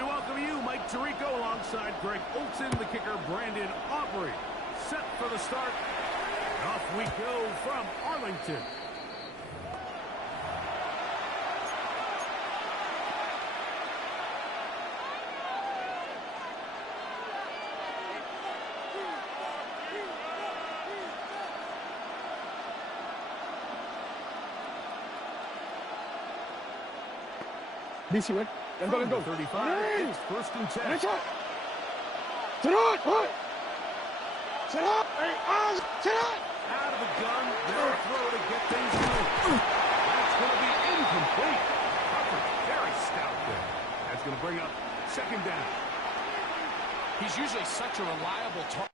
We welcome you, Mike Tirico, alongside Greg Olson, the kicker, Brandon Aubrey. Set for the start. Off we go from Arlington. DC, right? Let's go. 35. It's first and 10. Sit up. Out of the gun. They'll throw to get things moving. That's going to be incomplete. Very stout there. That's going to bring up second down. He's usually such a reliable target.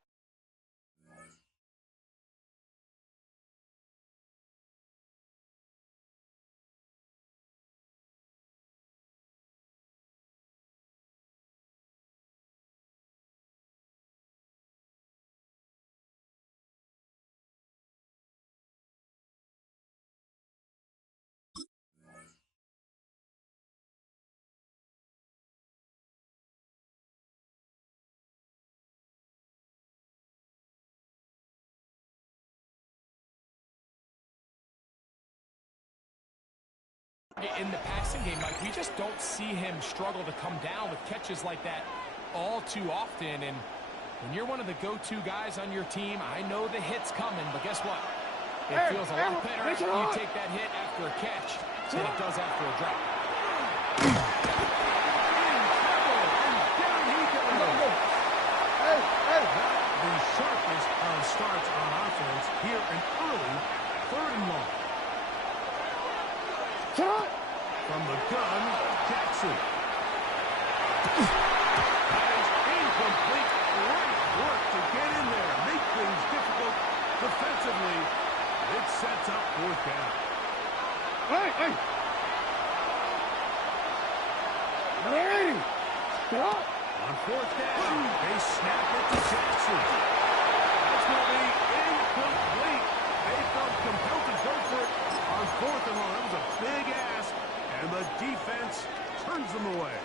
In the passing game, Mike, we just don't see him struggle to come down with catches like that all too often. And when you're one of the go-to guys on your team, I know the hit's coming, but guess what? It feels a lot better after you take that hit after a catch than it does after a drop. The sharpest of starts on offense here in early 3rd and long. From the gun, Jackson. That is incomplete. Great work to get in there. Make things difficult defensively. It sets up 4th down. On 4th down, they snap it to Jackson. That's going to be incomplete. They felt compelled to go for it on 4th and long. That was a big ask, and the defense turns them away.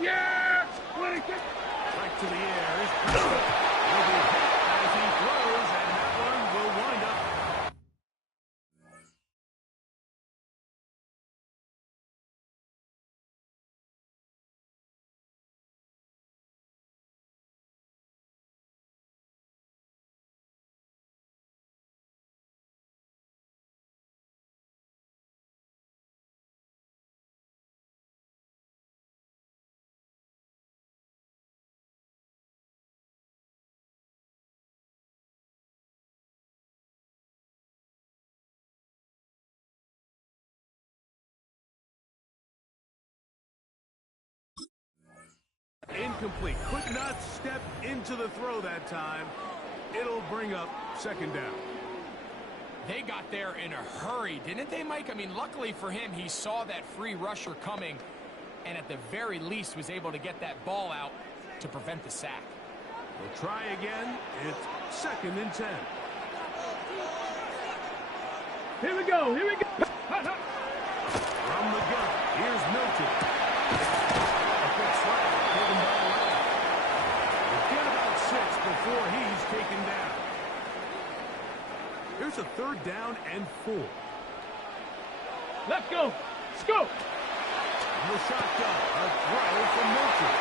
Yes! Right to the air is Prescott. He'll be hit as he throws, and that one will wind up. Incomplete. Could not step into the throw that time. It'll bring up 2nd down. They got there in a hurry, didn't they, Mike? I mean, luckily for him, he saw that free rusher coming and at the very least was able to get that ball out to prevent the sack. We'll try again. It's 2nd and 10. Here we go. From the gun, here's Milton. A good slap, taken by Lamb. We'll get about 6 before he's taken down. Here's a 3rd down and 4. Let's go. Let's go. And the shotgun, a throw from Milton.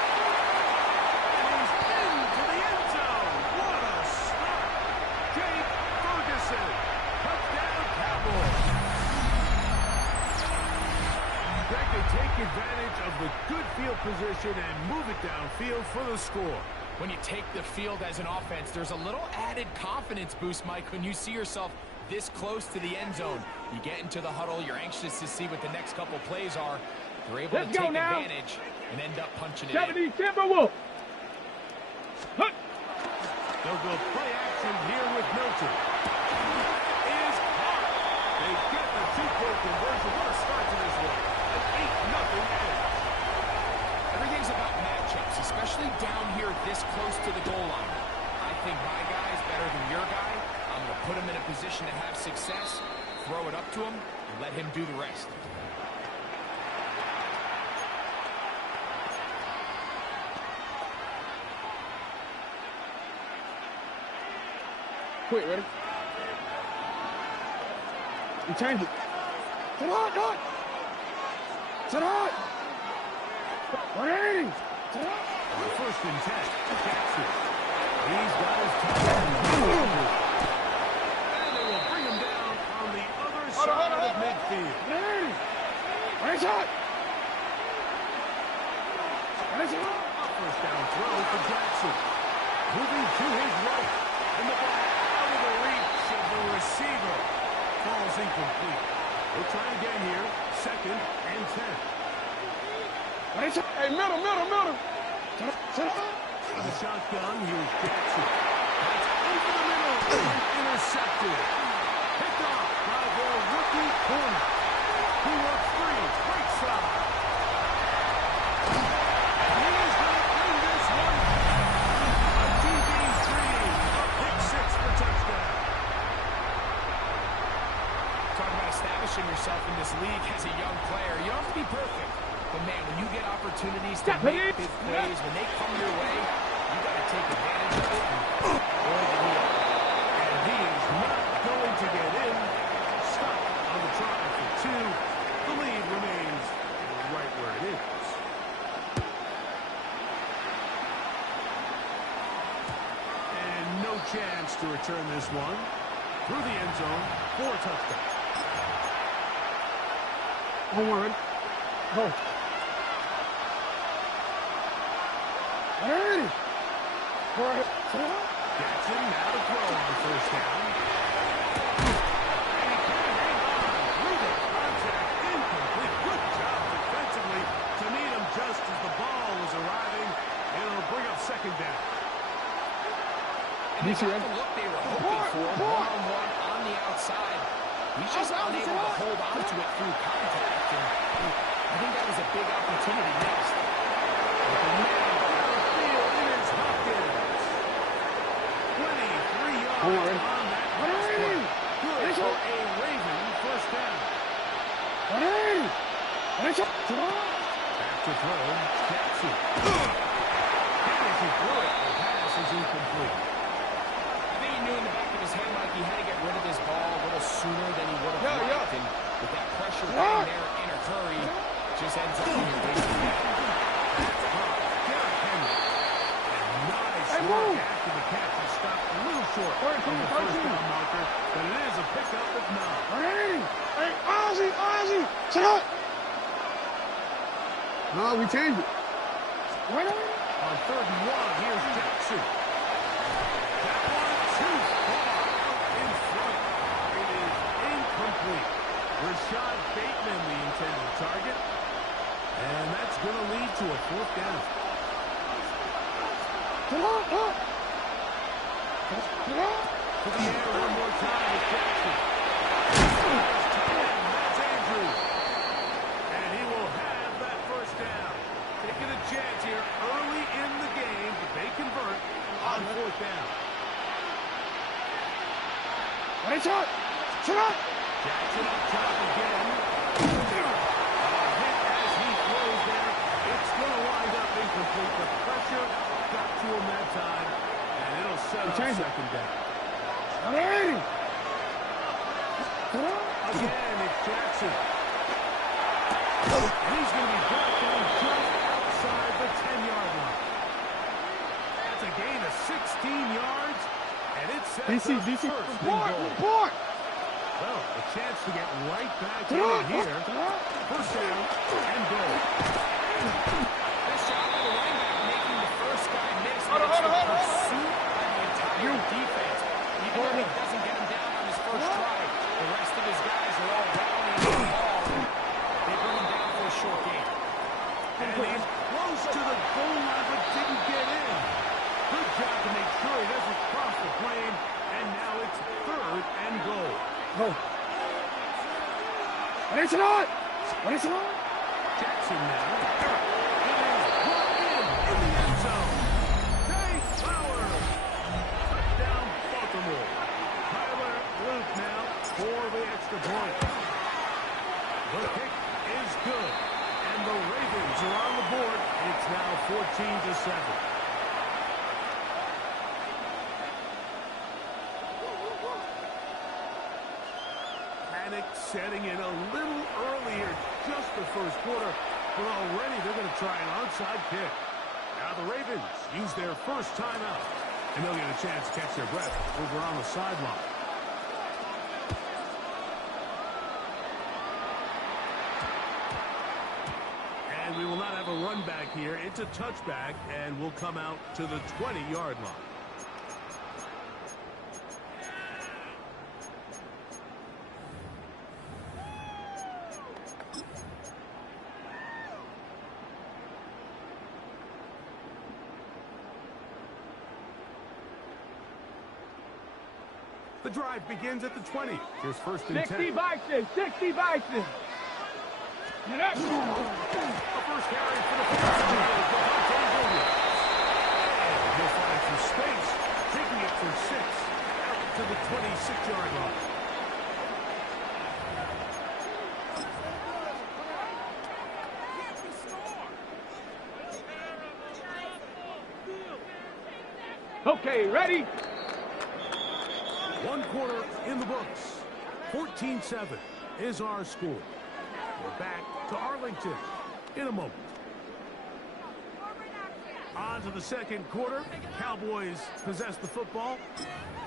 And he's into the end zone. What a start. Jake Ferguson. Touchdown, Cowboys. Greg, they take advantage of the good field position and move it downfield for the score. When you take the field as an offense, there's a little added confidence boost, Mike, when you see yourself this close to the end zone. You get into the huddle, you're anxious to see what the next couple plays are. They're able to take advantage and end up punching it in. Timberwolf. They'll go play action here with Milton. Is caught. They get the 2-point conversion. What a start to this one. An 8-0 edge. Everything's about matchups, especially down here this close to the goal line. I think my guy is better than your guy. I'm going to put him in a position to have success, throw it up to him, and let him do the rest. quick, ready? You change it. Sit hard, dog. Sit hard. Ready? Sit hard. On first and 10, Jackson. He's got his touchdown. And they will bring him down on the other side of midfield. Ready? Ready, shot. Ready, shot. First down throw for Jackson. Moving to his right. And the ball out of the reach of the receiver. Falls incomplete. We'll try again here. Second and 10. Ready, shot. Hey, middle. Sit up. The shotgun, here's Jackson. That's over the middle. Intercepted. Picked off by the rookie corner. He works free. Right side. He's going to bring this one. A TD3. A pick six for touchdown. Talk about establishing yourself in this league as a young player. You don't have to be perfect. But, man, when you get opportunities to make big plays, when they come your way, you got to take advantage of it. And he is not going to get in. Stop on the try for two. The lead remains right where it is. And no chance to return this one. Through the end zone for a touchdown. One. Go. Ready. Jackson now to throw on the first down. And he can hang on through the contact. Incomplete. Good job defensively to meet him just as the ball was arriving. And it'll bring up second down. And they got the look they were hoping for, one-on-one on the outside. He's just unable to hold on to it through contact. And I think that was a big opportunity missed. With the man downfield, it is Hopkins. 23 yards on that pass play. Good for a Raven first down. Back to throw, Jackson. And as he threw it, the pass is incomplete. I think he knew in the back of his head, Mike, he had to get rid of this ball a little sooner than he would have liked. And with that pressure down there in a hurry, just ends up being a waste of time. That's caught. Derrick Henry. And nice work after the catch. He stopped a little short of the first down marker, but it is a pickup if not. Hey, Ozzy, sit up. No, we changed it. On third and one, here's Jackson. That one too far out in front. It is incomplete. Rashad Bateman, the intended target. And that's going to lead to a fourth down. To the air one more time with Jackson. That's Andrews. And he will have that first down. Taking a chance here early in the game, but they convert on fourth down. Jackson up top again. Hit as he throws there. It's going to wind up incomplete. The pressure got to him that time, and it'll set up second down. Again, it's Jackson. And he's going to be brought down just outside the 10-yard line. That's a gain of 16 yards, and it sets up first and goal. Well, a chance to get right back in it here. First down and goal. Nice job by the running back making the first guy miss. But it's the pursuit by the entire defense. Even if he doesn't get him down on his first try, the rest of his guys are all rallying the ball. They bring him down for a short gain. And he's close to the goal line, but didn't get in. Good job to make sure he doesn't cross the plane. And now it's third and goal. Jackson now. It is brought in the end zone. Dave Flowers. Touchdown, Baltimore. Tyler Luke now for the extra point. The kick is good. And the Ravens are on the board. It's now 14-7. setting in a little earlier, just the first quarter, but already they're going to try an onside kick. Now the Ravens use their first timeout, and they'll get a chance to catch their breath over on the sideline. And we will not have a run back here. It's a touchback, and we'll come out to the 20-yard line. The drive begins at the 20. Here's first and 10. 60 Bison, 60 Bison. Get up. A first carry for the first. He'll find some space, taking it for 6 out to the 26-yard line. Okay, ready? One quarter in the books. 14-7 is our score. We're back to Arlington in a moment. On to the second quarter. Cowboys possess the football.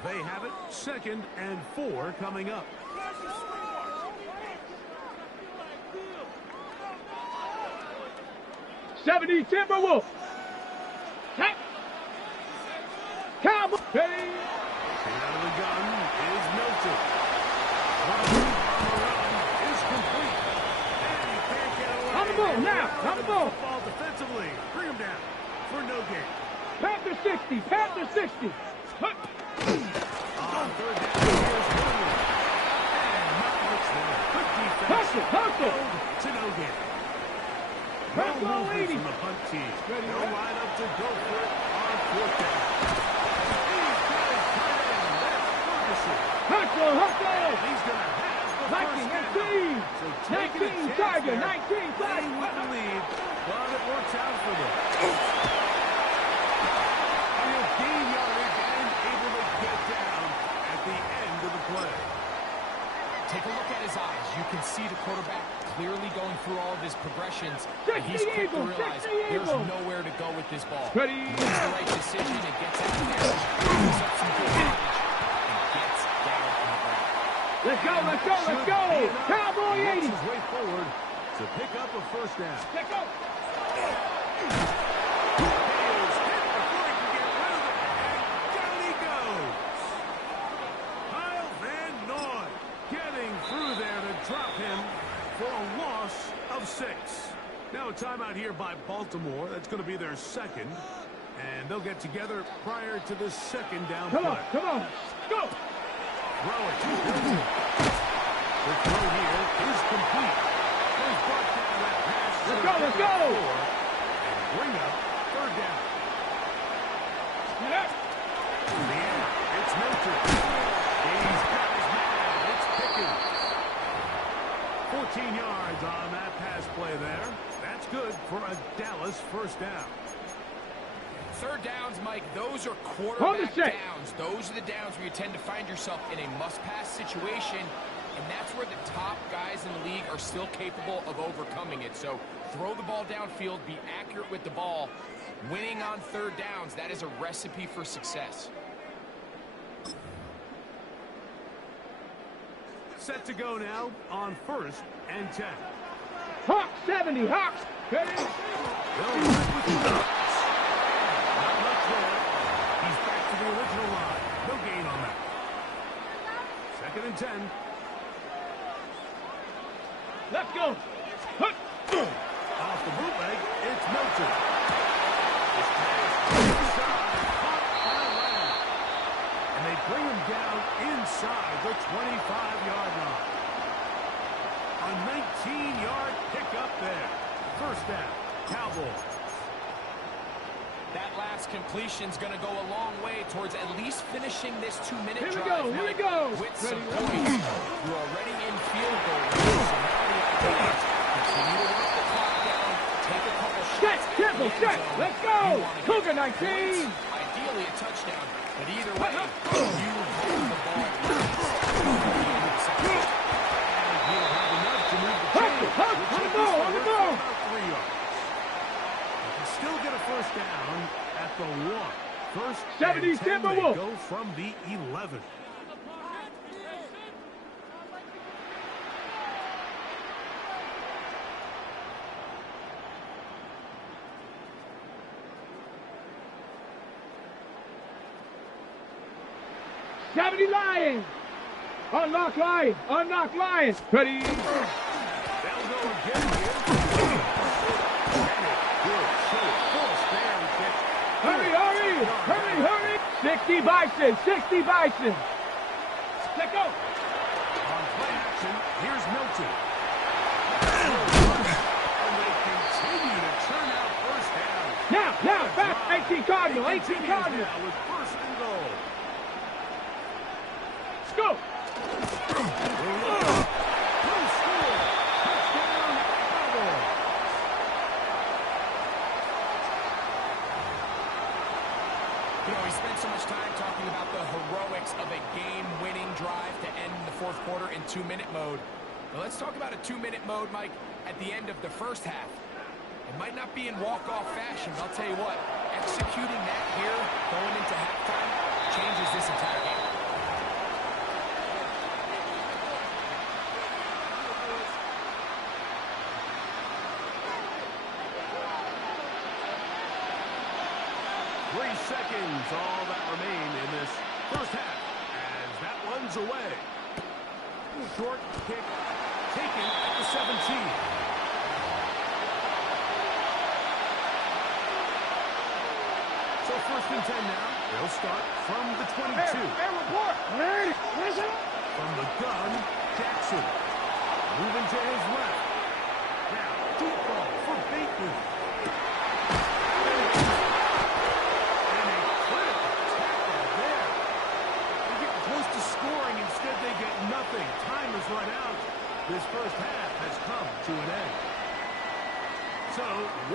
They have it. 2nd and 4 coming up. '70 Timberwolves. Cowboys. Ready? Out of the gun is Milton. On the run is complete. And he can't get away. On the ball now. On the ball. Ball defensively. Bring him down for no gain. Panther 60. Panther 60. On third down, here's Williams. And not much there. Good defense. Hustle, hustle. To no gain. No Hustle, movement 80. from the punt team. No lineup to go for it on 4th down. Hustle, hustle! He's going to have the 19, 19, 19, Tiger, 19, Playing with the lead, but it works out for them. And he'll gain yardage and able to get down at the end of the play. Take a look at his eyes. You can see the quarterback clearly going through all of his progressions. And 60 he's quick to Eagles, realize 60 there's Eagles. nowhere to go with this ball. Ready? He makes the right decision and gets out there. Picks up some good yardage and gets down on the ground. Let's go, let's go, let's go! Cowboy 80! His way forward to pick up a first down. Let's go! He is hit before he can get rid of it, and down he goes. Kyle Van Noy getting through there to drop him for a loss of 6. Now a timeout here by Baltimore. That's going to be their second. And they'll get together prior to the second down play. Come on, go! Throwing. The throw here is complete. He's brought down that pass. Let's go, let's go! And bring up 3rd down. Get up! In the air, it's Milton. He's got his man. It's Pickens. 14 yards on that pass play there. That's good for a Dallas first down. 3rd downs, Mike, those are quarterback downs. Those are the downs where you tend to find yourself in a must-pass situation, and that's where the top guys in the league are still capable of overcoming it. So throw the ball downfield, be accurate with the ball. Winning on 3rd downs, that is a recipe for success. Set to go now on 1st and 10. Hawks 70, Hawks! Ready? They'll run with the Ducks. Not much there. He's back to the original line. No gain on that. 2nd and 10. Let's go! Off the bootleg, it's Milton. This pass inside, caught by Lamb. And they bring him down inside the 25-yard line. A 19-yard pickup there. First down, Cowboys. That last completion's going to go a long way towards at least finishing this 2-minute drive. Here we go. With some points. You're already in field goal range, so now the idea is continue to work the clock down, take a couple shots. Triple set, let's go! Cougar 19! Ideally a touchdown, but either way, you hold the ball. First down at the 1. First 70 and 10, they Timberwolves. go from the 11. Lions. Unlock Lions. Unlock Lions. Ready. They'll go again here. Good short force down kick. Hurry, hurry, hurry, hurry. 60 Bison, 60 Bison. Let go. On play action, here's Milton. And they continue to turn out first down. Now, back. 18 Cardinal, 18 Cardinal. Now with first and goal. Let's go. You know, we spent so much time talking about the heroics of a game-winning drive to end the fourth quarter in 2-minute mode. Now let's talk about a 2-minute mode, Mike, at the end of the first half. It might not be in walk-off fashion, but I'll tell you what, executing that here, going into halftime, changes this entire game. Seconds, all that remain in this first half, as that one's away. Short kick taken at the 17. So first and 10 now. They'll start from the 22. Air report. Listen. From the gun, Jackson. Moving to his left. Now, deep ball for Bateman. Instead, they get nothing. Time is run out. This first half has come to an end. So,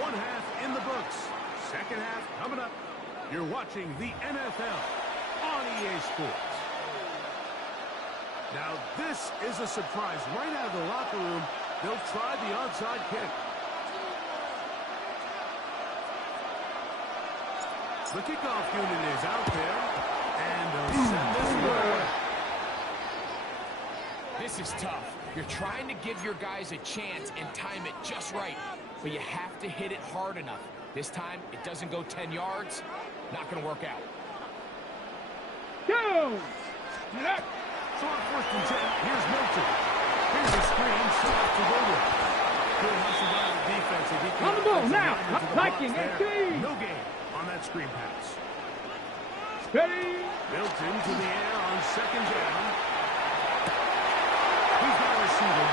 one half in the books. Second half coming up. You're watching the NFL on EA Sports. Now, this is a surprise. Right out of the locker room, they'll try the onside kick. The kickoff unit is out there, and they'll send this one away. This is tough. You're trying to give your guys a chance and time it just right, but you have to hit it hard enough. This time, it doesn't go 10 yards. Not going to work out. Go! So on first and 10, here's Milton. Here's a screen set up to Williams. Good hustle by the defense. On the ball now. Liking 18. No gain on that screen pass. Ready. Milton to the air on second down. He's got a receiver.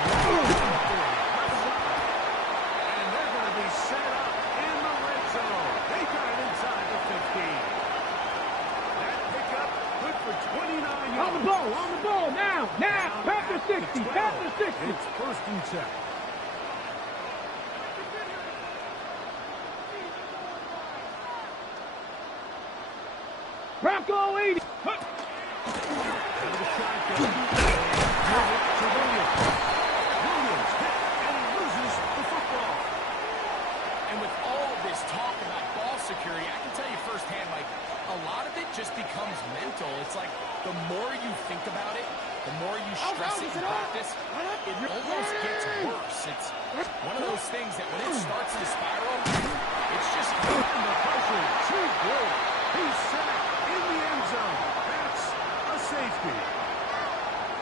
And they're going to be set up in the red zone. They got it inside the 15. That pickup good for 29 yards. On the ball, now. Past the 60, past the 60. It's first and 10. Bronco 80. Williams hit, and he loses the football. And with all this talk about ball security, I can tell you firsthand, like, a lot of it just becomes mental. It's like the more you think about it, the more you stress it in practice, it almost gets worse. It's one of those things that when it starts to spiral, it's just under pressure. Too good. He's sacked in the end zone. That's a safety.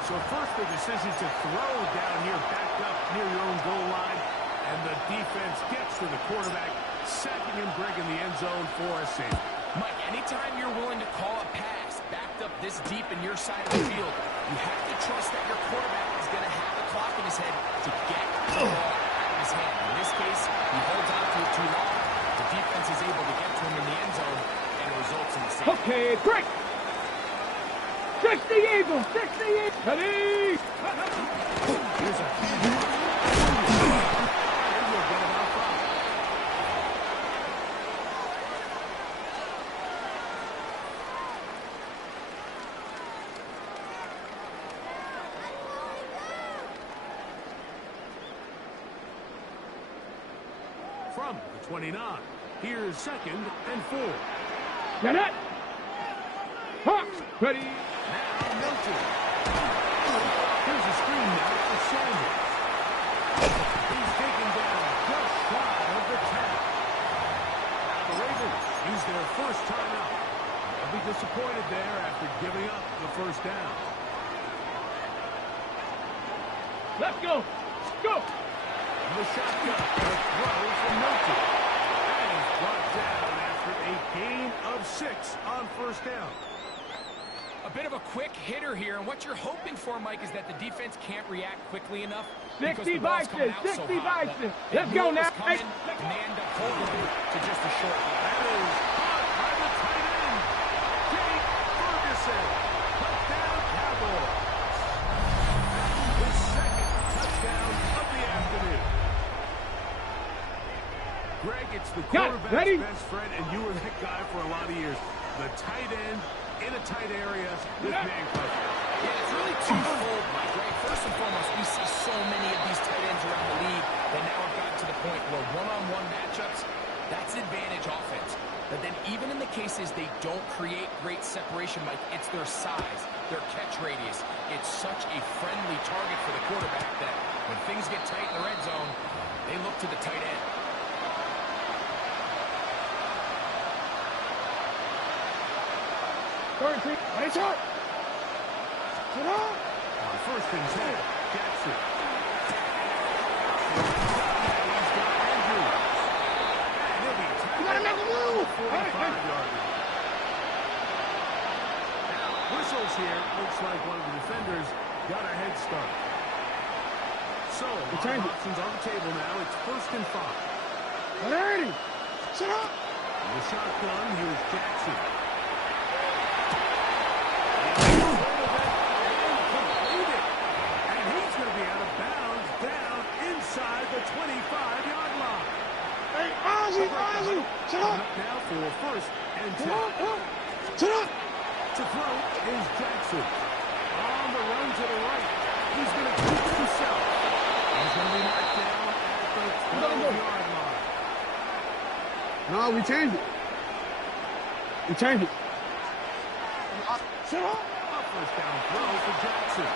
So first the decision to throw down here, backed up near your own goal line, and the defense gets to the quarterback, sacking him, breaking the end zone for a safety. Mike, anytime you're willing to call a pass backed up this deep in your side of the field, you have to trust that your quarterback is going to have the clock in his head to get the ball out of his hand. In this case, he holds on to it too long. The defense is able to get to him in the end zone, and it results in the safety. Okay, break. 60 Eagles, 60 Eagles. Ready. Here's a from the 29. Here's 2nd and 4. Get it. Hawks, ready. Now Milton. Here's a screen now for Sanders. He's taken down just shy of the 10. Now the Ravens use their first timeout. They'll be disappointed there after giving up the first down. Let's go. Let's go. And the shotgun. The throw from Milton. And he's brought down after a gain of 6 on first down. A bit of a quick hitter here, and what you're hoping for, Mike, is that the defense can't react quickly enough. 60 Bison, 60 Bison. Let's go now. And they end up holding him to just a short gain. That is caught by the tight end, Jake Ferguson. Touchdown, Cowboys. His 2nd touchdown of the afternoon. Greg, it's the quarterback's best friend, and you were that guy for a lot of years. The tight end in a tight area with man coverage. Yeah, it's really twofold, Mike, right? First and foremost, we see so many of these tight ends around the league that now have gotten to the point where one-on-one matchups, that's advantage offense. But then even in the cases they don't create great separation, Mike, it's their size, their catch radius. It's such a friendly target for the quarterback that when things get tight in the red zone, they look to the tight end. Nice shot. On 1st and 10, Jackson. He's got Andrews. And he'll be tackled at the 45-yard line. Now, whistles here. Looks like one of the defenders got a head start. So, a lot of options on the table now. It's 1st and 5. Ready. Sit up. The shotgun, here's Jackson. Inside the 25-yard line. Hey, Ozzy, sit up. Now for 1st and 10. Sit up. To throw is Jackson. On the run to the right. He's going to keep himself. He's going to be knocked down at the 12-yard line. No, we changed it. We changed it. Sit up. A 1st down throw for Jackson.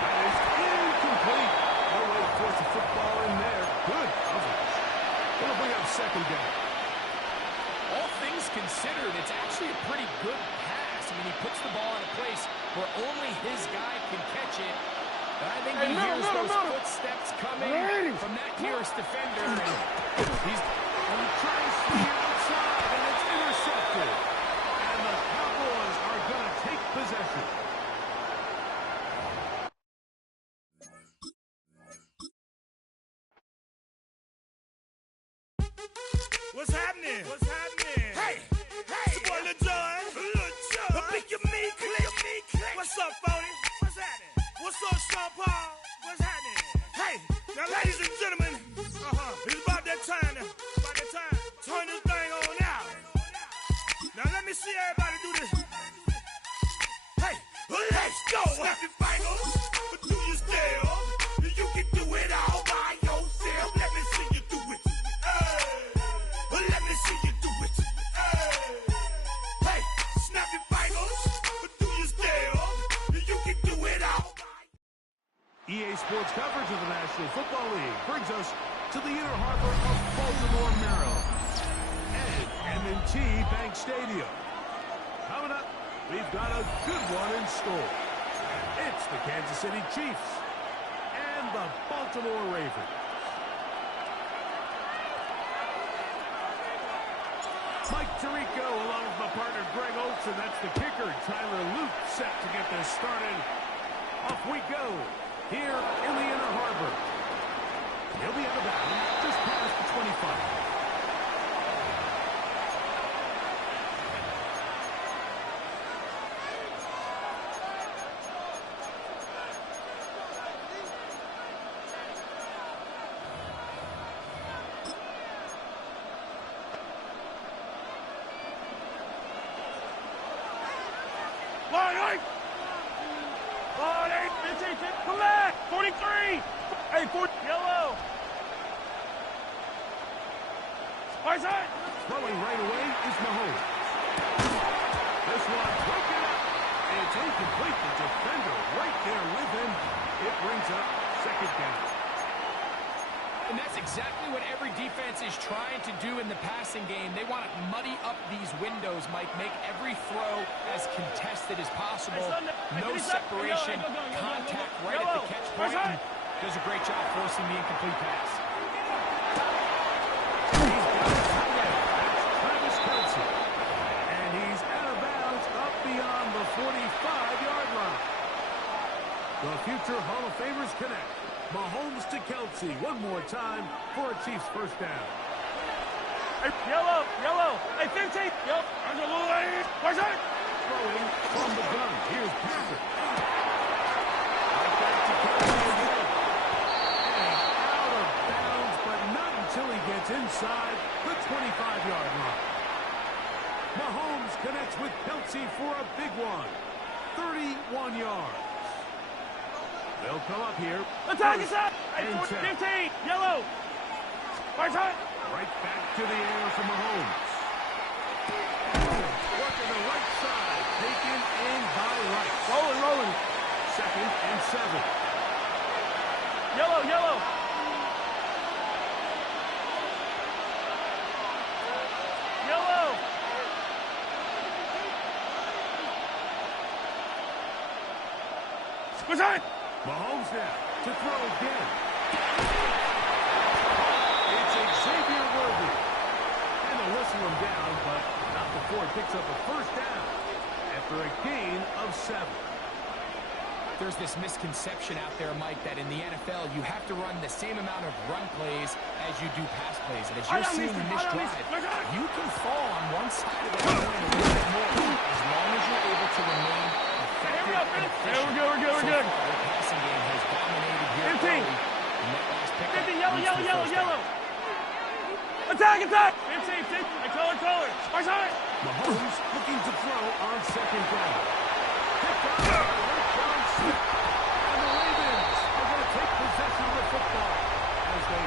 That is incomplete. No way to force a football in there. Good coverage. It'll bring up 2nd down. All things considered, it's actually a pretty good pass. I mean, he puts the ball in a place where only his guy can catch it. But I think he hears those footsteps coming from that nearest defender. And he's tries to the outside, and it's intercepted. And the Cowboys are going to take possession. What's happening? What's happening? Hey, it's your boy Lil Jon. A pick your meat click. What's up, Phony? What's happening? What's up, Sean Paul? What's happening? Hey, now ladies and gentlemen, it's about that time. Turn this thing on out. Now let me see everybody do this. Hey, let's go. Snap your fingers, but do you still? You can do it all by yourself. Let me see you do it. Let me see you do it. Hey, snap your fingers, but do you still? You can do it all by EA Sports coverage of the National Football League brings us to the inner harbor of Baltimore, Maryland, and M&T Bank Stadium. Coming up, we've got a good one in store. It's the Kansas City Chiefs and the Baltimore Ravens. Mike Tirico along with my partner Greg Olson. That's the kicker. Tyler Luke set to get this started. Off we go here in the inner harbor. He'll be out of bounds just past the 25. Line 8, 15, collect! 43! Hey, 40, yellow! Throwing right away is Mahomes. This one broken up. It's incomplete. The defender right there with him. It brings up second down. And that's exactly what every defense is trying to do in the passing game. They want to muddy up these windows, Mike, make every throw as contested as possible. No separation, contact right at the catch point. And does a great job forcing the incomplete pass. Travis Kelce. And he's out of bounds up beyond the 45-yard line. The future Hall of Famers connect. Mahomes to Kelce one more time for a Chiefs first down. Hey, yellow. Hey, 15. Yep. Throwing from the gun. Here's Patrick. Right back to Kelce again. And out of bounds, but not until he gets inside the 25-yard line. Mahomes connects with Kelce for a big one. 31 yards. They'll come up here. Attack is up. Hey, And 15. Yellow. Right back to the air for Mahomes. Working the right side. Taken in by Rice. Rolling. 2nd and 7. Yellow. What's that? Mahomes now to throw again. It's Xavier Worthy. And they'll whistle him down, but not before he picks up a first down after a gain of 7. There's this misconception out there, Mike, that in the NFL you have to run the same amount of run plays as you do pass plays. And as you're seeing in this drive, you can fall on one side of the line a little bit more as long as you're able to remain effective and efficient. We're good. The passing game has dominated here 15. early. And that last pickup 50, leads to the first down. Attack. 15. I call it. Mahomes looking to throw on second down. Picked up by Roquan Smith. And the Ravens are going to take possession of the football as they...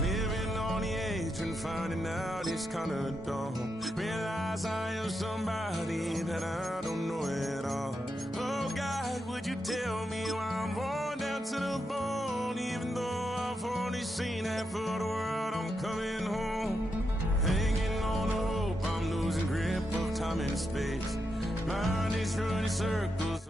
Living on the edge and finding out it's kinda dumb. Realize I am somebody that I don't know at all. Oh God, would you tell me why I'm worn down to the bone? Even though I've only seen half of the world, I'm coming home. Hanging on to hope, I'm losing grip of time and space. Mind is running circles.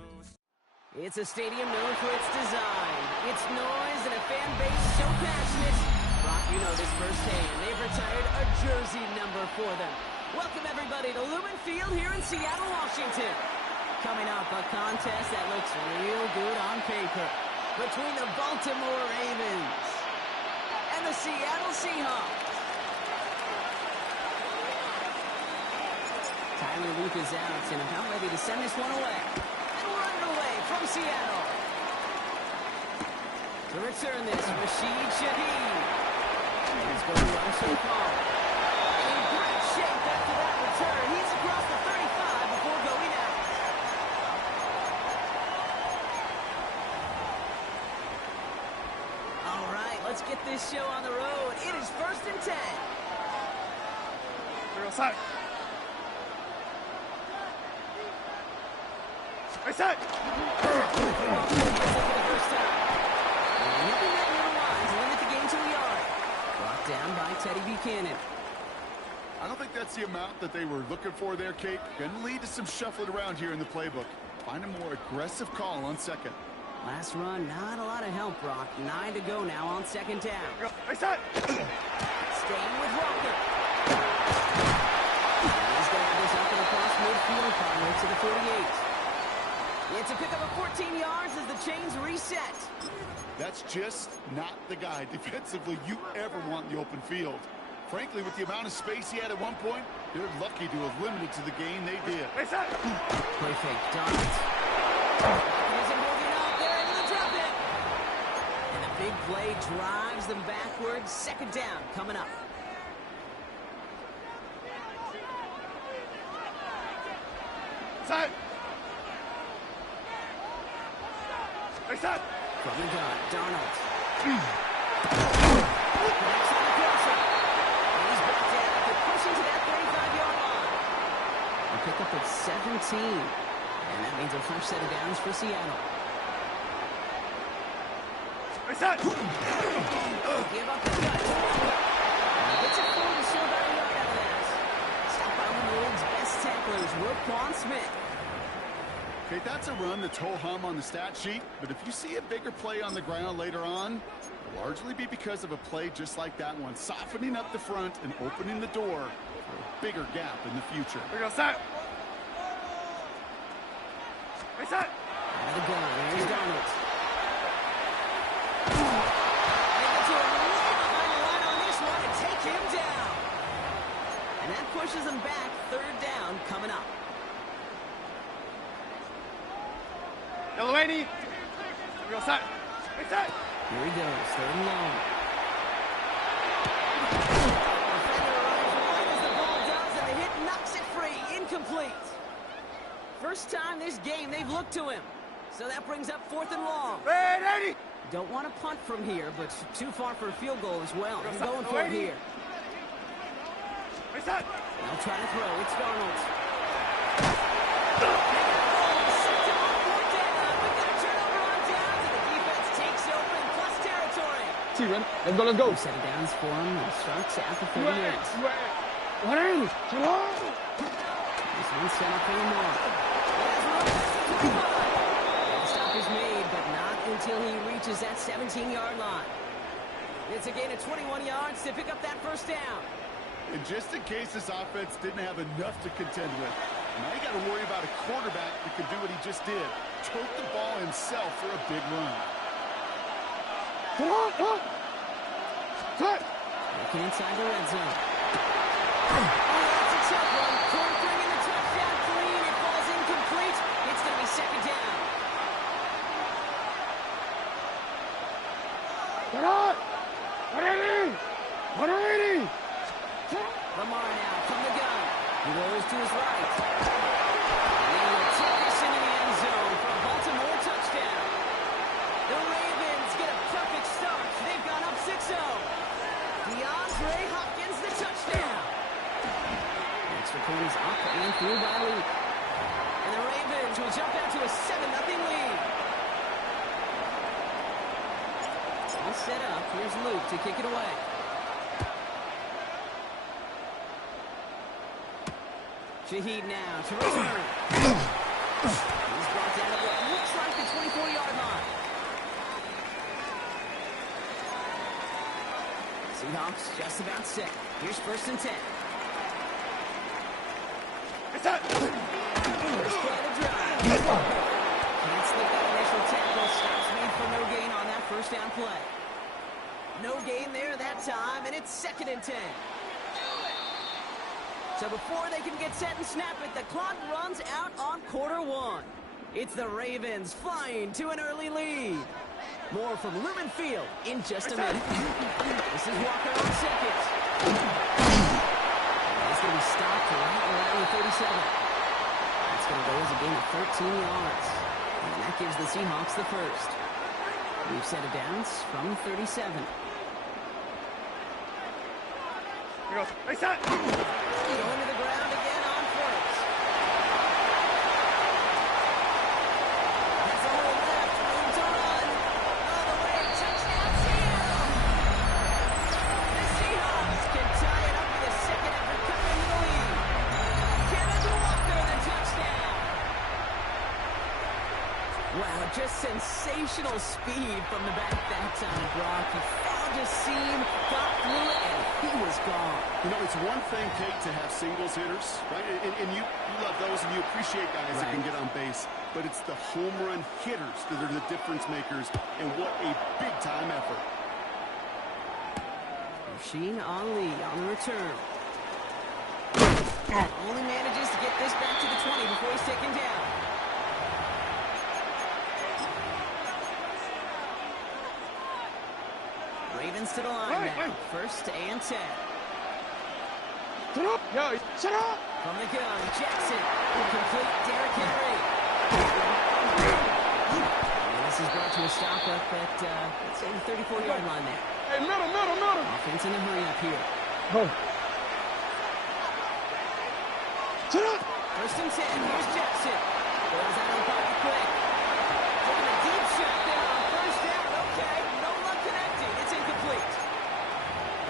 It's a stadium known for its design, its noise, and a fan base so passionate. Brock, you know this firsthand. They've retired a jersey number for them. Welcome, everybody, to Lumen Field here in Seattle, Washington. Coming up, a contest that looks real good on paper between the Baltimore Ravens and the Seattle Seahawks. Tyler Luke is out and about ready to send this one away. And we're underway from Seattle. To return this, Rashid Shaheed. Let's go to Russell Paul. In great shape after that return. He's across the 35 before going out. All right, let's get this show on the road. It is 1st and 10. Real side. I said. Brought down by Teddy Buchanan. I don't think that's the amount that they were looking for there, Kate. Going to lead to some shuffling around here in the playbook. Find a more aggressive call on second. Last run, not a lot of help, Brock. 9 to go now on second down. I said. Staying with Walker. He's going to have this up and across midfield, Conway to the 48. It's a pickup of 14 yards as the chains reset. That's just not the guy defensively you ever want in the open field. Frankly, with the amount of space he had at one point, they're lucky to have limited to the gain they did. Play fake, Dobbins. Isn't moving up, they're able to drop it. And the big play drives them backwards. Second down coming up. Side. From the gun, Darnold. Connects on the crosser. And he's brought down after pushing to that 35-yard line. A pickup of 17. And that means a fresh set of downs for Seattle. Give up the cut. Gets it forward to show about a yard out of that. Stop by one of the league's best tacklers, Roquan Smith. Okay, that's a run that's ho-hum on the stat sheet, but if you see a bigger play on the ground later on, it'll largely be because of a play just like that one, softening up the front and opening the door for a bigger gap in the future. Out of the gun, here's Darnold. Able to run behind the line on this one and take him down. And that pushes him back, third down coming up. Delaney. Here he goes, third and long. Defender arrives right as the ball does, and the hit knocks it free, incomplete. First time this game they've looked to him. So that brings up fourth and long. Don't want to punt from here, but too far for a field goal as well. He's going for it here. Now trying to throw. It's Darnold. We've got a turnover on downs, and the defense takes over in plus territory. Let's go. Set of downs for him and starts at the 38. This one's set up for the mark. Stop is made, but not until he reaches that 17-yard line. It's a gain of 21 yards to pick up that first down. And just in case this offense didn't have enough to contend with, now you got to worry about a quarterback that could do what he just did. Tote the ball himself for a big run. Looking inside the red zone. That's a tough one. Court bringing the touchdown clean. It falls incomplete. It's going to be second down. Lamar now from the gun. He rolls to his right. And he will take this into the end zone for a Baltimore touchdown. The Ravens get a perfect start. They've gone up 6-0. DeAndre Hopkins the touchdown. Extra point is up and through by Lee. And the Ravens will jump out to a 7-0 lead. All set up. Here's Luke to kick it away. Shaheed now to return. He's brought down at what looks like the 24-yard line. Seahawks just about set. Here's first and 10. First play of the drive. Can't slip that initial tackle. Stops made for no gain on that first down play. No gain there that time, and it's second and 10. So before they can get set and snap it, the clock runs out on quarter one. It's the Ravens flying to an early lead. More from Lumen Field in just a minute. This is Walker on second. It's going to be stopped right around the 37. That's going to go as a gain of 13 yards. And that gives the Seahawks the first. We've set a downs from 37. Here goes. Face that. Going to the ground again on first. Has a hole left, room to run. All the way, touchdown Seattle. The Seahawks can tie it up with a second effort coming into the lead. Kenneth Walker, the touchdown. Wow, just sensational speed from the back that time, Brock. He found his seam, got through it, and he was gone. You know, it's one thing, Kate, to have singles hitters, right? And you love those, and you appreciate guys that can get on base. But it's the home run hitters that are the difference makers, and what a big-time effort. Rasheen Ali on the return. Only manages to get this back to the 20 before he's taken down. Ravens to the line now. First and 10. Shut up! Yo, shut up! From the gun, Jackson. Incomplete, Derrick Henry. And this is brought to to a stop up at, let's say, the 34-yard line there. Hey, middle. Offense in a hurry up here. Go. Shut up. First and 10. Here's Jackson. Throws out of the pocket quick. Taking a deep shot there on first down. Okay, no luck connecting. It's incomplete.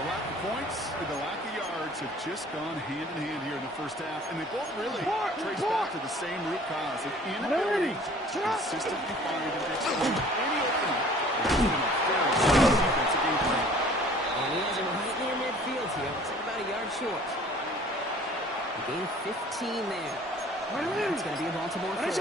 The lack of points and the lack of yards have just gone hand in hand here in the first half, and they both really trace back to the same root cause of inability to consistently find and exploit any opening. It's been a very solid defensive game plan. And he has him right near midfield here. Looks like about a yard short. A gain of 15 there. It's going to be a Baltimore first.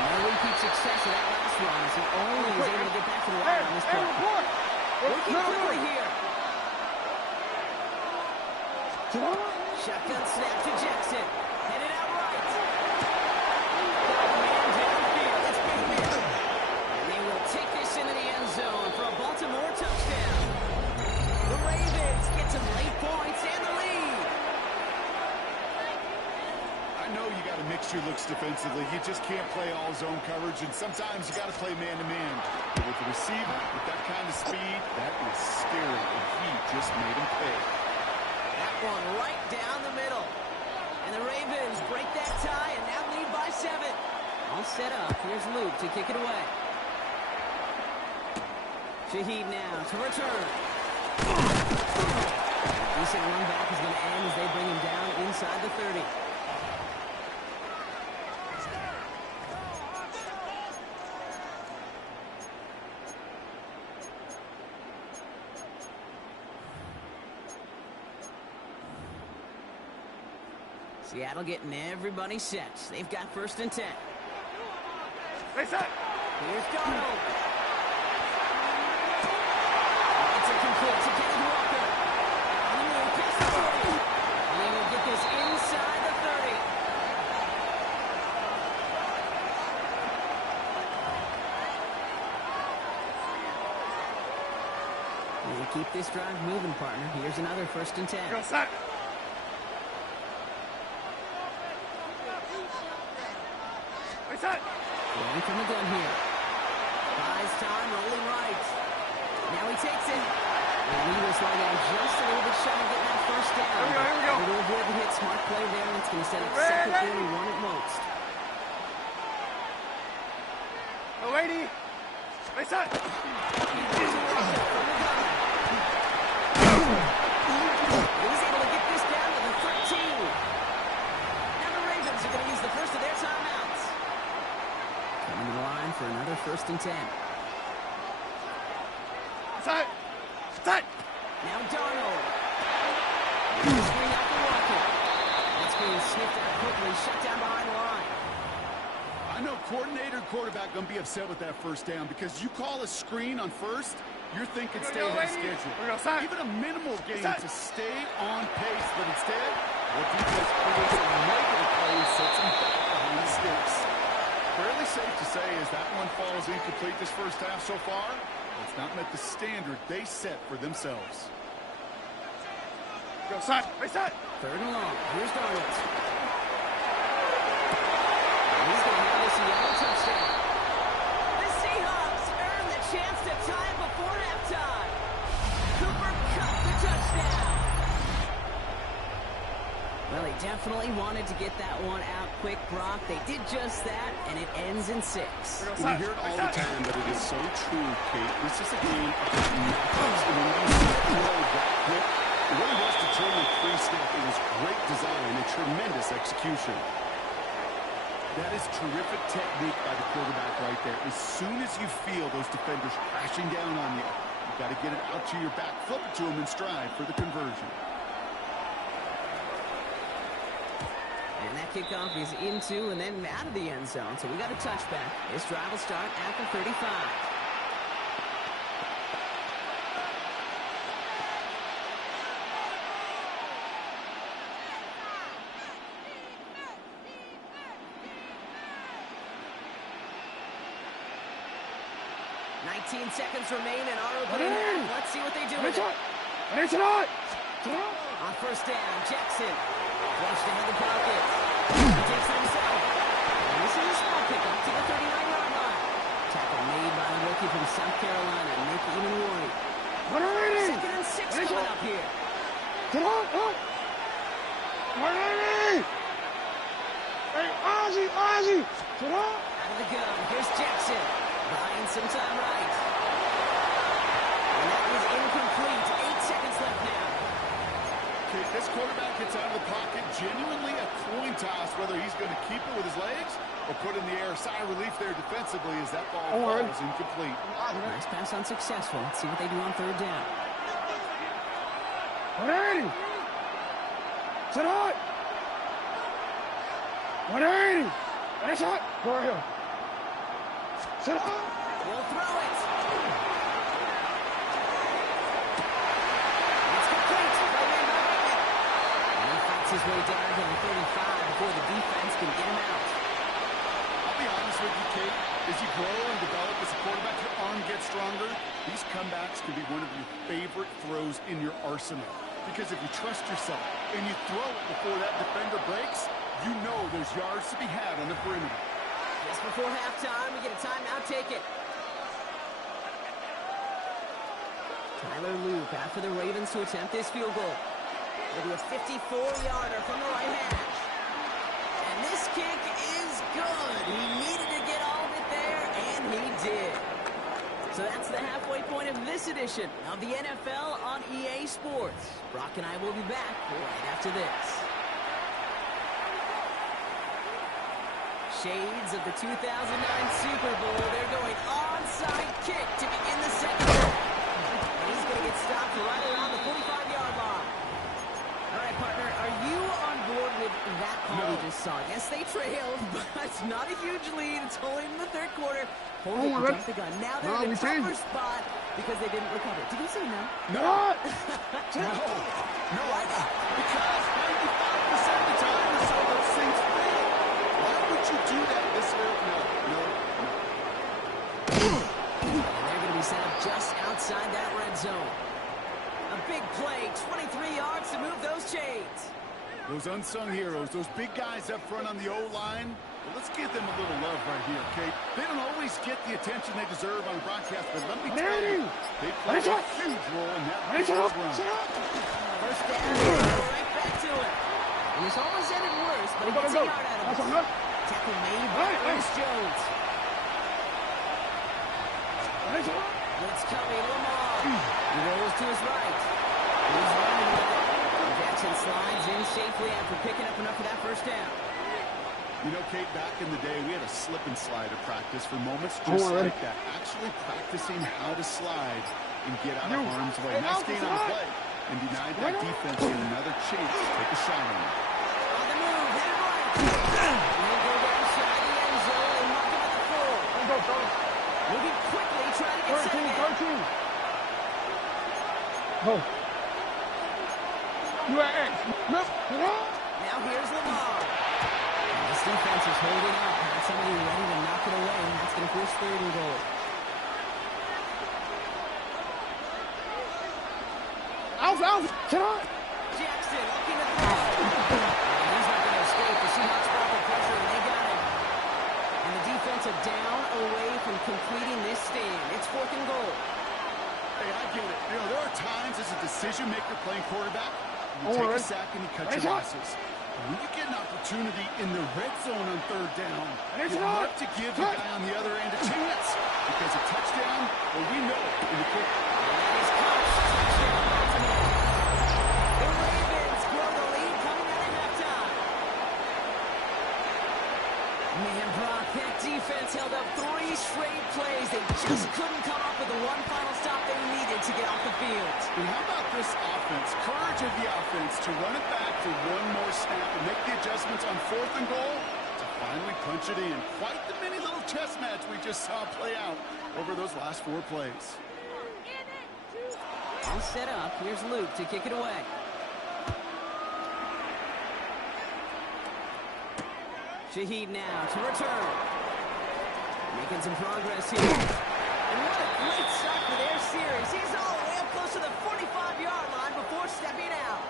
No repeat success of that last run as he only was able to get back to the line on this play. Working quickly here. Shotgun snap to Jackson. Headed out right. Got a man downfield. It's big miss. And they will take this into the end zone for a Baltimore touchdown. The Ravens get some late points and the lead. I know you got to mix your looks defensively. You just can't play all zone coverage, and sometimes you got to play man-to-man. But with the receiver, with that kind of speed, that is scary, and he just made him pay. That one right down the middle. And the Ravens break that tie and now lead by 7. All set up. Here's Luke to kick it away. Shaheed now to return. Decent run back is going to end as they bring him down inside the 30. Seattle getting everybody set. They've got first and 10. Here's Donald. It's a complete to Kenneth Walker. On the move, past the 40. And they will get this inside the 30. And keep this drive moving, partner. Here's another first and 10. Going from the gun here. Buys time, rolling right. Now he takes it. And he was like just a little bit shy of getting that first down. Here we go. A little bit of a hit, smart play there, and it's going to set up second and 1 at most. Lady. He's able to get this down to the 13. Now the Ravens are going to use the first of their timeouts. Coming to the line for another first and 10. Now Darnold. Screen out for Walker. That's being sniffed out quickly, shut down behind the line. I know coordinator and quarterback going to be upset with that first down because you call a screen on first, you're thinking stay ahead of schedule. Even a minimal gain to stay on pace, but instead, what defense creates a negative play and sets him back behind the sticks. Fairly safe to say as that one falls incomplete this first half so far, it's not met the standard they set for themselves. Third and long. Here's Darnold. He's going to have this yellow touchdown. The Seahawks earn the chance to tie it before halftime. Cooper Kupp the touchdown. Well, he definitely wanted to get that one out quick, Brock. They did just that, and it ends in 6. We hear it all the time, but it is so true, Kate. This is a game of matchups, and when you throw that quick, it really was determined pre-snap. It was great design and tremendous execution. That is terrific technique by the quarterback right there. As soon as you feel those defenders crashing down on you, you've got to get it out to your back, flip it to them in stride for the conversion. And that kickoff is into and then out of the end zone. So we got a touchback. This drive will start at the 35. Seconds remain in our opening half. Let's see what they do with it. On first down, Jackson Flushed into the pocket. He takes it himself. And this is a small pickup to the 39-yard line. Tackle made by the rookie from South Carolina. Nick Evenwari. 2nd and 6 coming up here. Get on, up. 180. Hey, Ozzie. Get on. Out of the gun. Here's Jackson. Buying some time right. And that is incomplete. 8 seconds left now. Okay, this quarterback gets out of the pocket. Genuinely a coin toss whether he's going to keep it with his legs or put in the air. Sigh of relief there defensively as that ball falls incomplete. Nice pass unsuccessful. Let's see what they do on 3rd down. 180. Sit on. 180. That's hot. Go ahead. Sit on. He'll throw it. It's complete. And he fights his way down to the 35 before the defense can get him out. I'll be honest with you, Kate. As you grow and develop as a quarterback, your arm gets stronger. These comebacks can be one of your favorite throws in your arsenal. Because if you trust yourself and you throw it before that defender breaks, you know there's yards to be had on the perimeter. Just before halftime, we get a timeout. Take it. Tyler Loop after the Ravens to attempt this field goal. It'll be a 54-yarder from the right hash. And this kick is good. He needed to get all of it there, and he did. So that's the halfway point of this edition of the NFL on EA Sports. Brock and I will be back right after this. Shades of the 2009 Super Bowl. They're going onside kick to begin the second half. And he's going to get stopped right around the 45-yard line. All right, partner, are you on board with that call we just saw? Yes, they trailed, but it's not a huge lead. It's only in the 3rd quarter. Hold it, jump the gun. Now they're in a tougher spot because they didn't recover. Did you say no? No. No. Why not? Because 95% of the time or so those things fail. Why would you do that this early? No. And they're going to be set up just outside that red zone. A big play, 23 yards to move those chains. Those unsung heroes, those big guys up front on the O-line, well, let's give them a little love right here, okay? They don't always get the attention they deserve on broadcast, but let me tell you, they play a huge role in that run. First down, right back to it. And it's almost ended worse, but he gets a yard out of it. Tackle made by Chris Jones. Blitz coming, Lamar. He rolls to his right. He's running with it. Jackson slides in safely after picking up enough for that first down. You know, Kate, back in the day, we had a slip and slide of practice for moments just like that. Actually practicing how to slide and get out of harm's way. Nice gain on the play and denied that defense another chance to take a shot on him. On the move, hit him right. And he'll go down side the end zone and mark him at the 4. Moving quickly, trying to get second. 13. Oh. You are X. Now here's Lamar. And this defense is holding up. Had somebody ready to knock it away. And that's going to force 3rd and goal. Out. Get on. Jackson looking to throw. And he's not going to escape. The Seahawks brought the pressure and they got him. And the defense are down away from completing this stand. It's 4th and goal. Hey, I get it. You know, there are times as a decision-maker playing quarterback, you take a sack and you cut your losses. When you get an opportunity in the red zone on 3rd down, you have to give the guy on the other end a chance. Because a touchdown, well, we know in the quick. The Ravens grow the lead coming out of halftime. Man, Brock, that defense held up 3 straight plays. They just couldn't come up with the one final stop they needed to get off the field. And how about this offense? Courage of the offense to run it back for one more snap and make the adjustments on 4th and goal to finally punch it in. Quite the mini little chess match we just saw play out over those last 4 plays. All set up. Here's Luke to kick it away. Shaheed now to return. Making some progress here. And what a great start for their series. He's all the way up close to the 45-yard line before stepping out.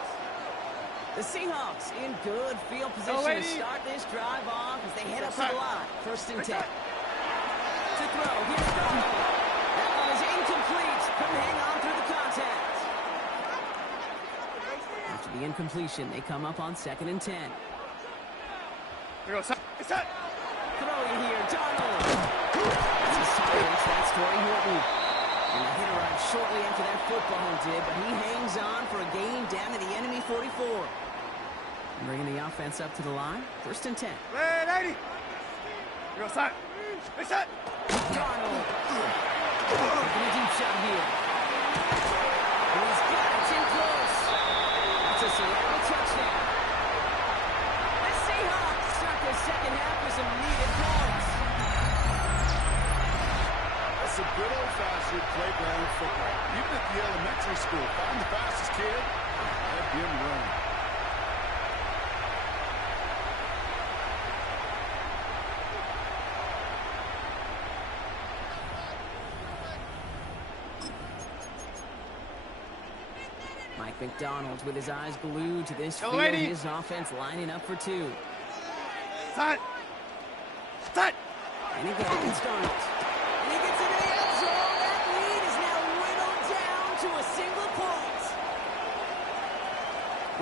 The Seahawks in good field position to start this drive off as they head up to the line. 1st and 10. To throw. Here's Darnold. That one is incomplete. Couldn't hang on through the contact. After the incompletion, they come up on 2nd and 10. Throwing here, Darnold. That's his target. That's Torrey Horton. And the hit arrived shortly after that football did, but he hangs on for a gain down to the enemy 44. Bringing the offense up to the line. 1st and 10. Darnold. Taking a deep shot here. And he's got it in close. That's a Seattle touchdown. The Seahawks start their second half with some needed points. That's a good old-fashioned playground football. Even at the elementary school, find the fastest kid, let him run. Mike McDonald with his eyes glued to this field. His offense lining up for 2. And again, it's Darnold. And he gets into the end zone. That lead is now whittled down to a single point.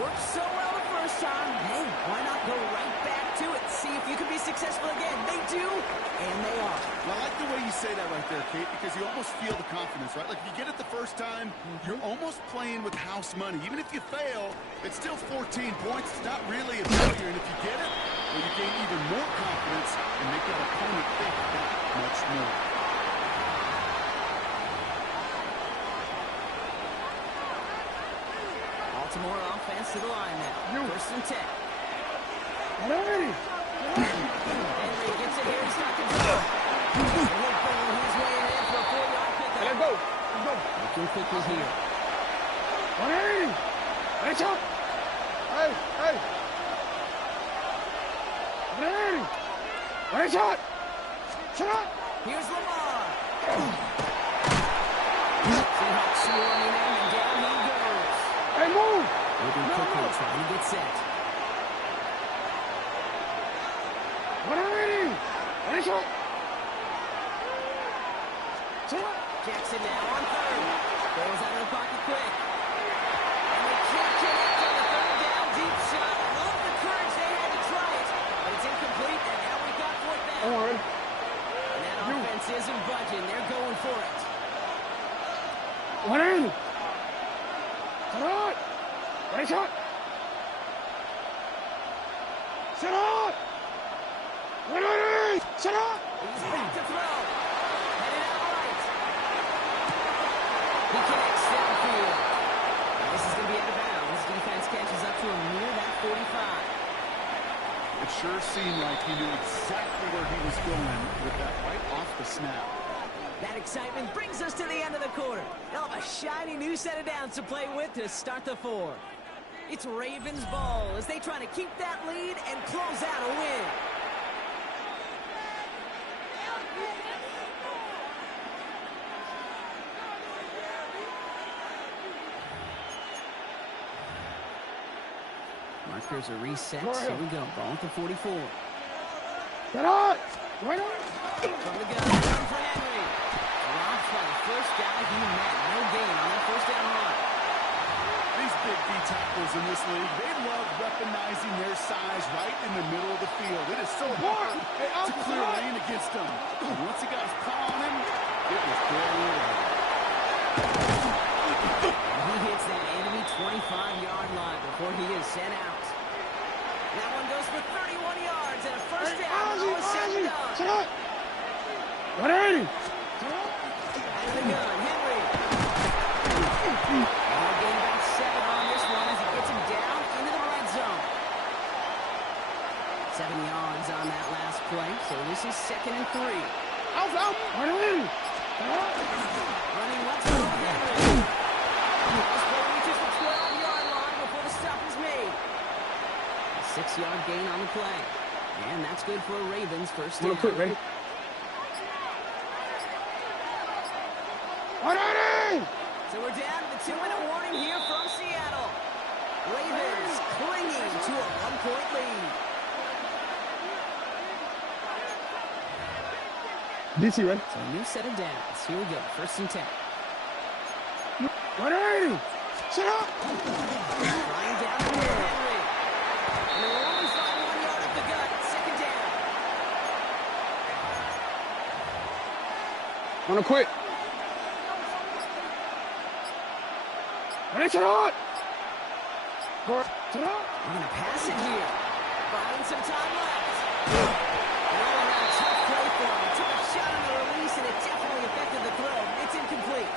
Worked so well the first time. Hey, why not go right back to it? See if you can be successful again. They do, and they are. Well, I like the way you say that right there, Kate, because you almost feel the confidence, right? Like, if you get it the first time, you're almost playing with house money. Even if you fail, it's still 14 points. It's not really a failure, and if you get it, well, you gain even more confidence and make that opponent think that much more. Baltimore offense to the line now. 1st and 10. Henry! Henry gets it here. He's not control. He'll ball his way in for a 4-yard pickup. Let's go. Let's go. Looking quickly here. Henry! Let's go. Hey, hey. Henry! Let's go. Shut up. Here's Lamar. Seahawks swarming in, and down he goes. Hey, move. Moving quickly, trying to get set. Henry! Let's go. Jackson now on 3rd. Goes out of the pocket quick. And they can't connect on the 3rd down deep shot. I love the courage they had to try it, but it's incomplete, and now we got 4th down. And that offense isn't budging. They're going for it. Henry! Shut up. Let's go. Shut up. Henry! Shut up. He's back to throw. Headed out right. He connects downfield. Now this is going to be out of bounds. Defense catches up to him near that 45. It sure seemed like he knew exactly where he was going with that right off the snap. That excitement brings us to the end of the quarter. They'll have a shiny new set of downs to play with to start the 4. It's Ravens ball as they try to keep that lead and close out a win. Markers are reset. Here we go. Ball at the 44. Get on! Right on! From the gun, down for Henry. Dropped by the first guy he met. No gain on that 1st down run. These big D tackles in this league, they love weaponizing their size right in the middle of the field. It is so hard to clear lane against them. And once he got his paw on him, it was barely away. And he hits that enemy 25-yard line before he is sent out. That one goes for 31 yards and a 1st down. All is said and done. Shut up! What are you? Out of the gun, Henry. Now gain about 7 on this one as he gets him down into the red zone. 7 yards on that last play, so this is 2nd and 3. Out! What are you? Running once more, Henry. This play reaches the 12-yard line before the stop is made. A 6-yard gain on the play. And that's good for a Ravens 1st down. Quick, ready? What are you? So we're down to the 2-minute warning here from Seattle. Ravens clinging to a 1-point lead. DC, right? So a new set of downs. Here we go. 1st and 10. 180. Sit up. Flying down the middle, Henry. And they'll only find 1 yard up the gut. 2nd down. Wanna quit? Sit up. Sit up. We're going to pass it here. Buying some time left. And all around tough play for him. Took a shot on the release, and it definitely affected the throw. It's incomplete.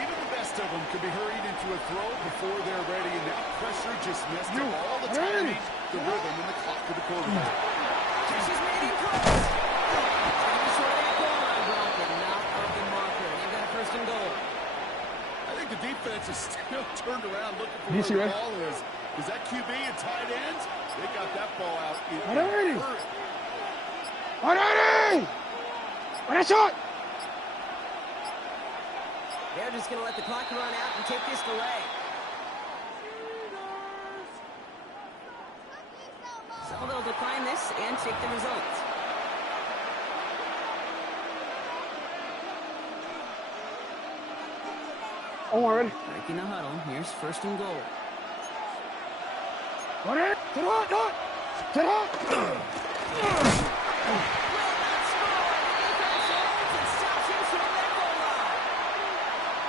Even the best of them could be hurried into a throw before they're ready, and that pressure just messed up all the timing, the rhythm, and the clock of the quarterback. Catch is made in close. It's going to be short of that goal line, Brock, but not of the marker. They've got a 1st and goal. I think the defense is still turned around looking for DC, where the right? ball is. Is that QB and tight ends? They got that ball out in a 180. hurry. 180. What a shot. They're just going to let the clock run out and take this delay. So they'll decline this and take the results. Oh, already. Breaking the huddle. Here's 1st and goal. 180. Sit up. Sit up. Will not score. The defense holds and stops him short of that goal line.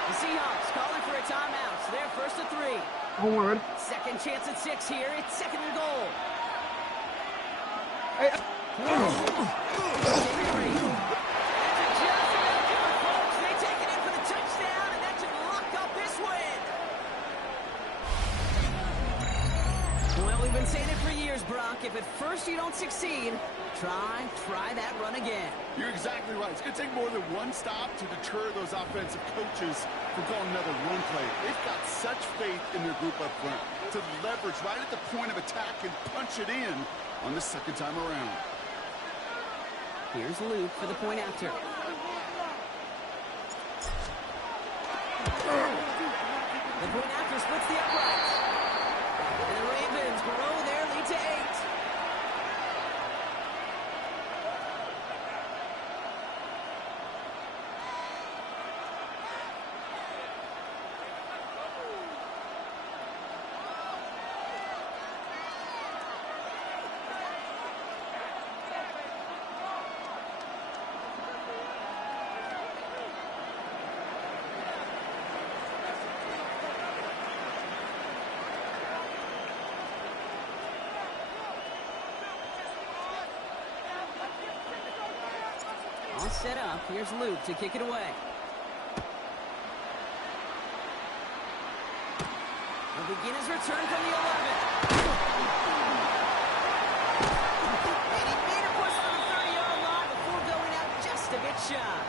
The Seahawks calling for a timeout, so they're 1st and 3. Oh, already. 2nd chance at 6 here. It's 2nd and goal. Hey. They take it in for the touchdown, and that should lock up this win. Well, we've been saying it for years, Brock. If at first you don't succeed, try that run again. You're exactly right. It's going to take more than one stop to deter those offensive coaches from calling another run play. They've got such faith in their group up front to leverage right at the point of attack and punch it in on the 2nd time around. Here's Luke for the point after. The point after splits the uprights. And the Ravens grow their lead to 8. All set up. Here's Luke to kick it away. He'll begin his return from the 11. And he made a push from the 30-yard line before going out just a bit shy.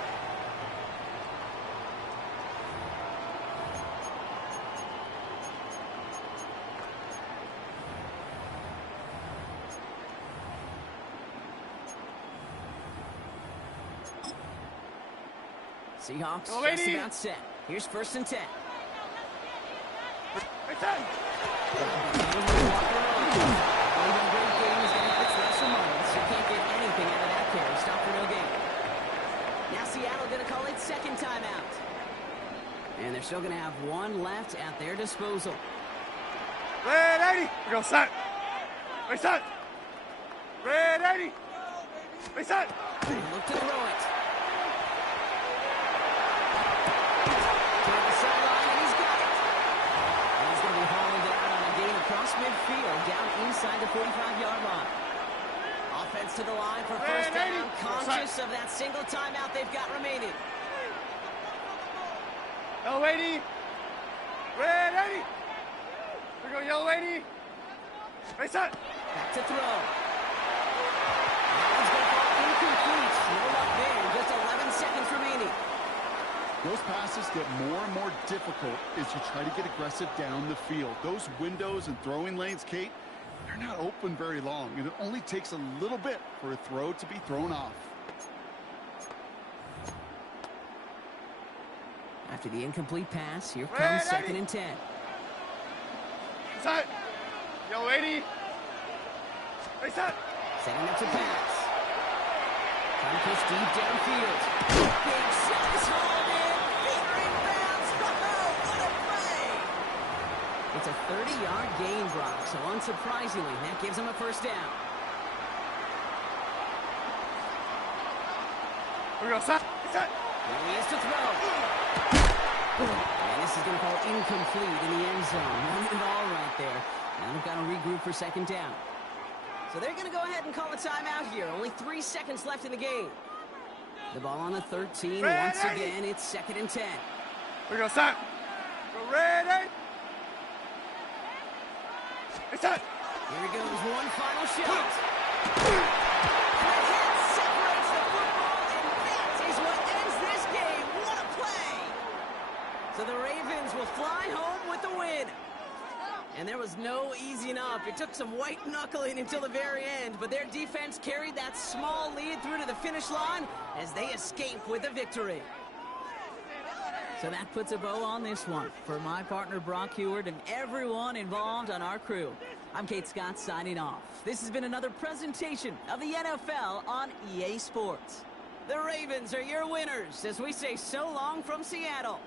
Seahawks just about set. Here's 1st and 10. Now Seattle going to call it 2nd timeout. And they're still going to have 1 left at their disposal. Red 80. We go set. We set. Red 80. We set. They look to throw it. Across midfield, down inside the 45-yard line. Offense to the line for 1st down, conscious of that single timeout they've got remaining. Yellow 80. Red 80. We go yellow 80. Hey, set. Back to throw. That one's going to fall incomplete. No luck there. Just 11 seconds remaining. Those passes get more and more difficult as you try to get aggressive down the field. Those windows and throwing lanes, Kate, they're not open very long, and it only takes a little bit for a throw to be thrown off. After the incomplete pass, here comes 2nd and 10. Set. Yo, 80. Face up. Setting up to pass. Trying to push deep downfield. Big shot is hauled in. Feet inbounds. Oh, what a play! It's a 30-yard gain, Brock, so unsurprisingly, that gives him a first down. We're going to set. Here he is to throw. And this is going to fall incomplete in the end zone. Running it all right there. Now they've got to regroup for second down. So they're going to go ahead and call a timeout here. Only 3 seconds left in the game. The ball on the 13. Once again, it's 2nd and 10. We're going to set. Go ready. It's set. Here he goes. One final shot. And the hit separates the football, and that is what ends this game. What a play. So the Ravens will fly home with the win. And there was no easing up. It took some white knuckling until the very end, but their defense carried that small lead through to the finish line as they escape with a victory. So that puts a bow on this one. For my partner Brock Heward and everyone involved on our crew, I'm Kate Scott signing off. This has been another presentation of the NFL on EA Sports. The Ravens are your winners as we say so long from Seattle.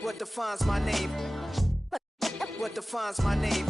What defines my name? What defines my name?